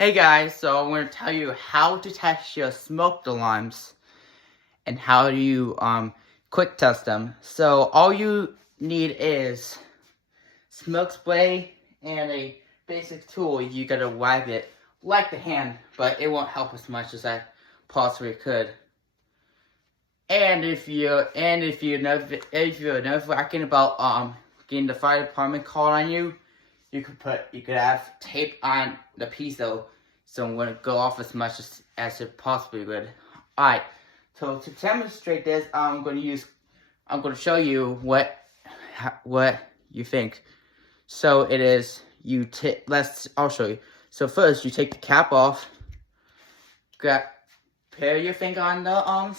Hey guys, so I'm going to tell you how to test your smoke alarms and how you quick test them. So all you need is smoke spray and a basic tool. You gotta wipe it like the hand, but it won't help as much as I possibly could. And if you're nerve wracking about getting the fire department called on you, you could have tape on the piece so it wouldn't go off as much as it possibly would. Alright, so to demonstrate this, I'm gonna show you what you think. So it is I'll show you. So first you take the cap off, pair your finger on the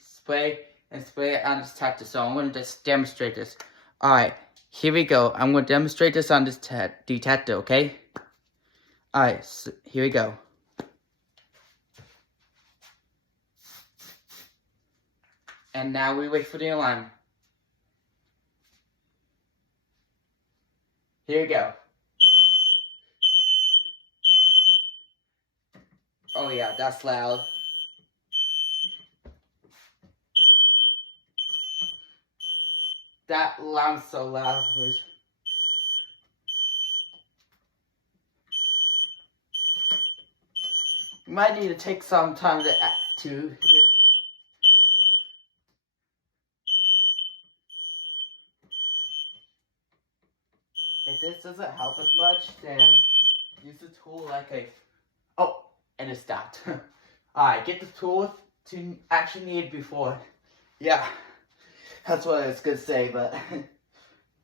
spray and spray it on this detector. So I'm gonna just demonstrate this. Alright, here we go. I'm gonna demonstrate this on this detector, okay? Alright, so here we go. And now we wait for the alarm. Here we go. Oh yeah, that's loud. That alarm's so loud. You might need to take some time to get it. If this doesn't help as much, then use the tool like a... Oh, and it stopped. Alright, get the tool to actually need before. Yeah, that's what I was gonna say, but...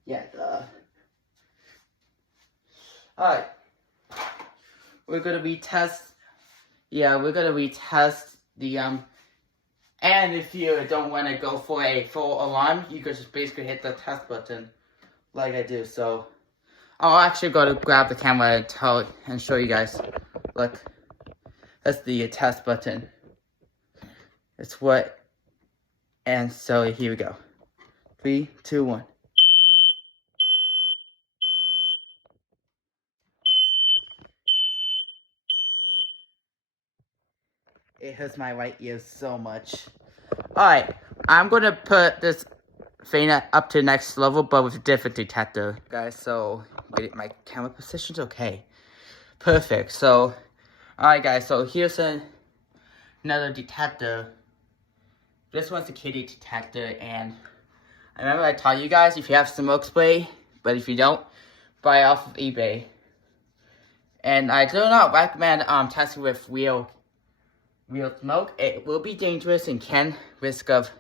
yeah, Alright. We're gonna retest... Yeah, we're gonna retest the, And if you don't want to go for a full alarm, you could just basically hit the test button like I do, so... I'll actually go to grab the camera and show you guys. Look, that's the test button. It's what, and so here we go. 3, 2, 1. It hurts my right ear so much. Alright, I'm gonna put this thing up to the next level, but with a different detector. Guys, so, get my camera position's okay. Perfect, so, alright guys, so here's another detector. This one's a kitty detector, and I remember I taught you guys if you have smoke spray, but if you don't, buy it off of eBay. And I do not recommend testing with real smoke. It will be dangerous and can risk of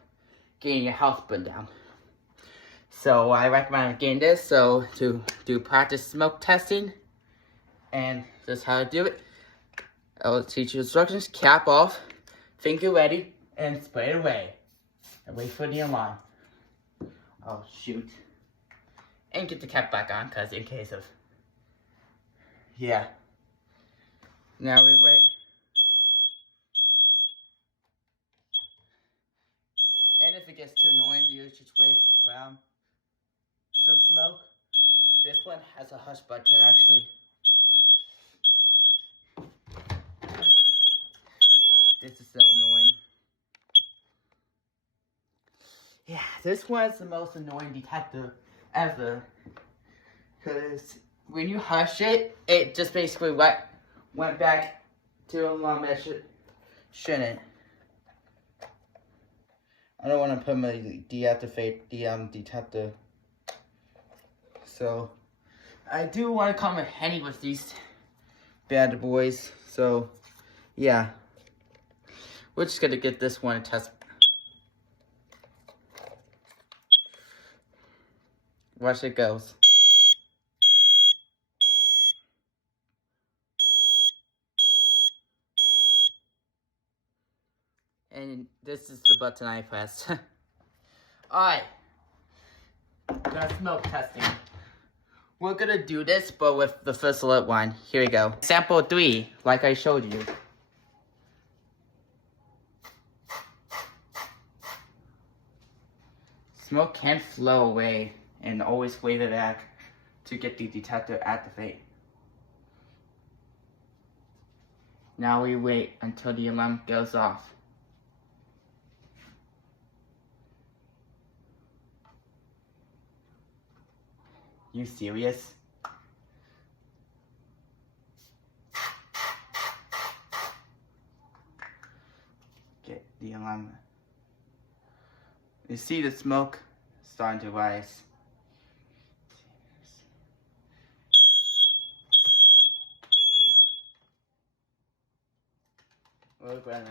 getting your house burned down. So I recommend getting this to do practice smoke testing, and this is how to do it. I'll teach you instructions. Cap off, finger ready, and spray it away. And wait for the alarm. Oh shoot. And get the cap back on, cause in case of... Yeah. Now we wait. And if it gets too annoying, you just wait around some smoke. This one has a hush button actually. This is so annoying. Yeah, this one's the most annoying detector ever. Cause when you hush it, it just basically went back to alarm that shouldn't. I don't want to put my deactivate the detector. So I do want to come in handy with these bad boys. So yeah, we're just gonna get this one and test. Watch it goes. And this is the button I pressed. Alright. Got smoke testing. We're gonna do this, but with the first alert one. Here we go. Sample 3, like I showed you. Smoke can flow away, and always wave it back to get the detector activate. Now we wait until the alarm goes off. You serious? Get the alarm. You see the smoke starting to rise. We're gonna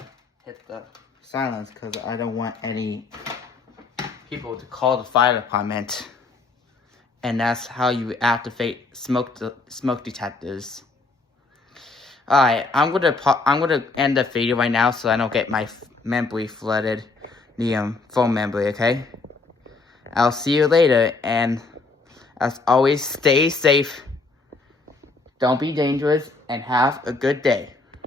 hit the silence because I don't want any people to call the fire department. And that's how you activate smoke detectors. Alright, I'm gonna end the video right now so I don't get my memory flooded, the phone memory, okay? I'll see you later, and as always, stay safe, don't be dangerous, and have a good day.